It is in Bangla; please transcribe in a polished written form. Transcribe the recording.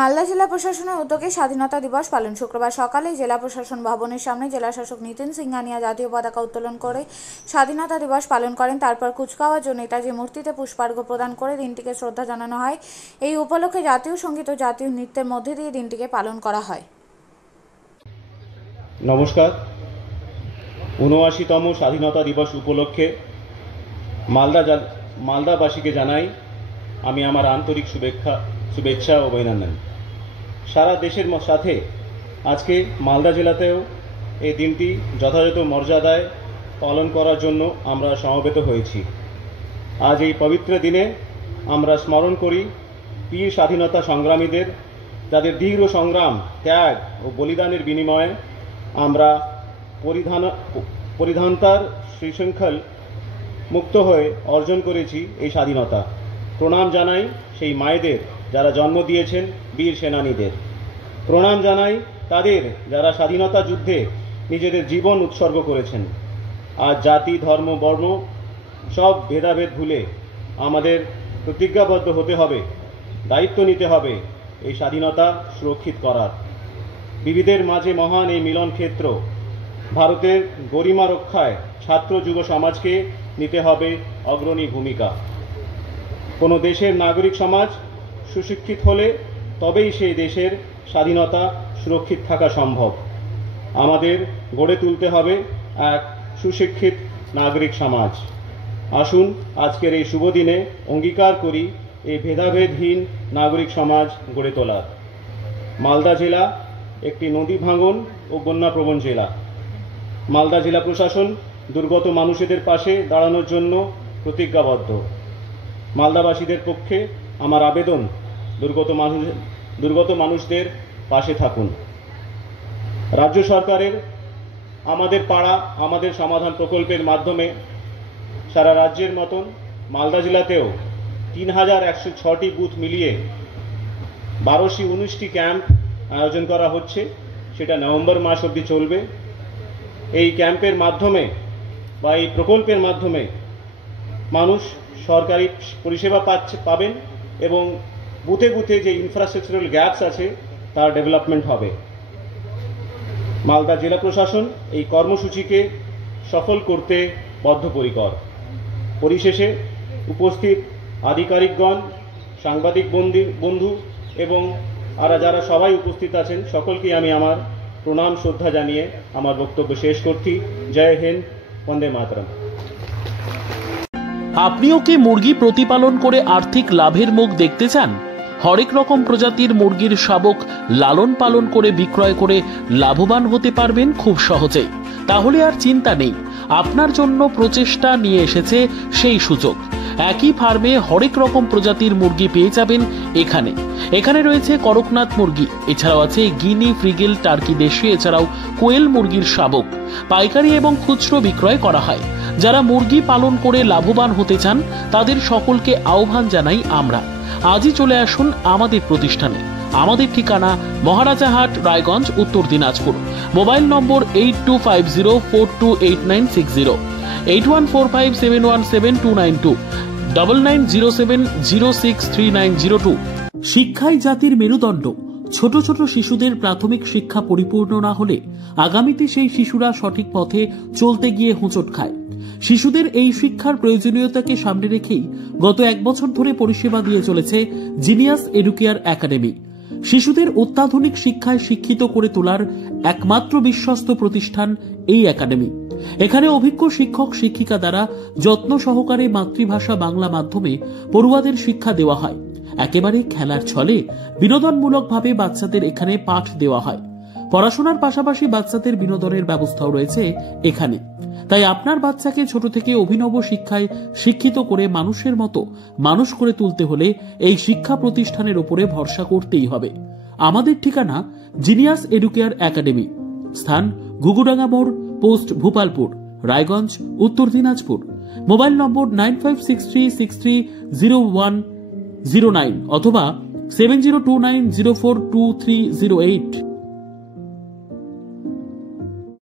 মালদা জেলা প্রশাসনের উদ্যোগে স্বাধীনতা দিবস পালন। শুক্রবার সকালে জেলা প্রশাসন ভবনের সামনে জেলা শাসক নিতিন সিংহানিয়া জাতীয় পতাকা উত্তোলন করে স্বাধীনতা দিবস পালন করেন। তারপর কুচকাওয়াজ ও নেতাজি মূর্তিতে পুষ্পার্ঘ্য প্রদান করে দিনটিকে শ্রদ্ধা জানানো হয়। এই উপলক্ষে জাতীয় সঙ্গীত ও জাতীয় নৃত্যের মধ্যে দিয়ে দিনটিকে পালন করা হয়। নমস্কার। ৭৯তম স্বাধীনতা দিবস উপলক্ষে মালদাবাসীকে জানাই আমি আমার আন্তরিক শুভেচ্ছা ও অভিনন্দন। সারা দেশের সাথে আজকে মালদা জেলাতেও এই দিনটি যথাযথ মর্যাদায় পালন করার জন্য আমরা সমবেত হয়েছি। আজ এই পবিত্র দিনে আমরা স্মরণ করি বীর স্বাধীনতা সংগ্রামীদের, যাদের দীর্ঘ সংগ্রাম, ত্যাগ ও বলিদানের বিনিময়ে আমরা পরিধানতার শৃঙ্খল মুক্ত হয়ে অর্জন করেছি এই স্বাধীনতা। প্রণাম জানাই সেই মায়েদের যারা জন্ম দিয়েছেন বীর সেনানীদের। প্রণাম জানাই তাদের যারা স্বাধীনতা যুদ্ধে নিজেদের জীবন উৎসর্গ করেছেন। আজ জাতি, ধর্ম, বর্ণ সব ভেদাভেদ ভুলে আমাদের প্রতিজ্ঞাবদ্ধ হতে হবে, দায়িত্ব নিতে হবে এই স্বাধীনতা সুরক্ষিত করার। বিবিধের মাঝে মহান এই মিলন ক্ষেত্র, ভারতের গরিমা রক্ষায় ছাত্র যুব সমাজকে নিতে হবে অগ্রণী ভূমিকা। কোনো দেশের নাগরিক সমাজ সুশিক্ষিত হলে তবেই সেই দেশের স্বাধীনতা সুরক্ষিত থাকা সম্ভব। আমাদের গড়ে তুলতে হবে এক সুশিক্ষিত নাগরিক সমাজ। আসুন আজকের এই শুভ দিনে অঙ্গীকার করি এই ভেদাভেদহীন নাগরিক সমাজ গড়ে তোলার। মালদা জেলা একটি নদী ভাঙন ও বন্যাপ্রবণ জেলা। মালদা জেলা প্রশাসন দুর্গত মানুষদের পাশে দাঁড়ানোর জন্য প্রতিজ্ঞাবদ্ধ। মালদাবাসীদের পক্ষে আমার আবেদন, দুর্গত মানুষদের পাশে থাকুন। রাজ্য সরকারের আমাদের পাড়া আমাদের সমাধান প্রকল্পের মাধ্যমে সারা রাজ্যের মতন মালদা জেলাতেও ৩,১০৬টি বুথ মিলিয়ে ১২19টি ক্যাম্প আয়োজন করা হচ্ছে। সেটা নভেম্বর মাস অবধি চলবে। এই ক্যাম্পের মাধ্যমে বা এই প্রকল্পের মাধ্যমে মানুষ সরকারি পরিষেবা পাবেন এবং বুথে বুথে যে ইনফ্রাস্ট্রাকচারাল গ্যাপস আছে তার ডেভেলপমেন্ট হবে। মালদা জেলা প্রশাসন এই কর্মসূচিকে সফল করতে বদ্ধপরিকর। পরিশেষে উপস্থিত আধিকারিকগণ, সাংবাদিক বন্ধু এবং যারা সবাই উপস্থিত আছেন সকলকে আমি আমার প্রণাম শ্রদ্ধা জানিয়ে আমার বক্তব্য শেষ করছি। জয় হিন্দ, বন্দে মাতরম। আপনিও কি মুরগি প্রতিপালন করে আর্থিক লাভের মুখ দেখতে চান? হরেক রকম প্রজাতির মুরগির শাবক লালন পালন করে বিক্রয় করে লাভবান হতে পারবেন খুব সহজেই। তাহলে আর চিন্তা নেই, আপনার জন্য প্রচেষ্টা নিয়ে এসেছে সেই সুযোগ। একই ফার্মে হরেক রকম প্রজাতির মুরগি পেয়ে যাবেন এখানে রয়েছে করকনাথ মুরগি, এছাড়াও আছে গিনি, ফ্রিগেল, টার্কি দেশি, এছাড়াও কোয়েল মুরগির শাবক পাইকারি এবং খুচরো বিক্রয় করা হয়। যারা মুরগি পালন করে লাভবান হতে চান তাদের সকলকে আহ্বান জানাই আমরা। আজই চলে আসুন আমাদের প্রতিষ্ঠানে। আমাদের ঠিকানা মহারাজাহাট, রায়গঞ্জ, উত্তর দিনাজপুর। মোবাইল নম্বর 8250428960, 8145717292, 9907063902। শিক্ষাই জাতির মেরুদণ্ড। ছোট ছোট শিশুদের প্রাথমিক শিক্ষা পরিপূর্ণ না হলে আগামীতে সেই শিশুরা সঠিক পথে চলতে গিয়ে হোঁচট খায়। শিশুদের এই শিক্ষার প্রয়োজনীয়তাকে সামনে রেখেই গত 1 বছর ধরে পরিষেবা দিয়ে চলেছে জিনিয়াস এডুকেয়ার একাডেমি। শিশুদের অত্যাধুনিক শিক্ষায় শিক্ষিত করে তোলার একমাত্র বিশ্বস্ত প্রতিষ্ঠান এই একাডেমি। এখানে অভিজ্ঞ শিক্ষক শিক্ষিকা দ্বারা যত্ন সহকারে মাতৃভাষা বাংলা মাধ্যমে পড়ুয়াদের শিক্ষা দেওয়া হয়। একেবারে খেলার ছলে বিনোদনমূলকভাবে বাচ্চাদের এখানে পাঠ দেওয়া হয়। পড়াশোনার পাশাপাশি বাচ্চাদের বিনোদনের ব্যবস্থাও রয়েছে এখানে। তাই আপনার বাচ্চাকে ছোট থেকে অভিনব শিক্ষায় শিক্ষিত করে মানুষের মতো মানুষ করে তুলতে হলে এই শিক্ষা প্রতিষ্ঠানের উপরে ভরসা করতেই হবে। আমাদের ঠিকানা জিনিয়াস এডুকেয়ার একাডেমি, স্থান ঘুঘুডাঙ্গা মোড়, পোস্ট ভূপালপুর, রায়গঞ্জ, উত্তর দিনাজপুর। মোবাইল নম্বর 9563630109 অথবা 7029042308।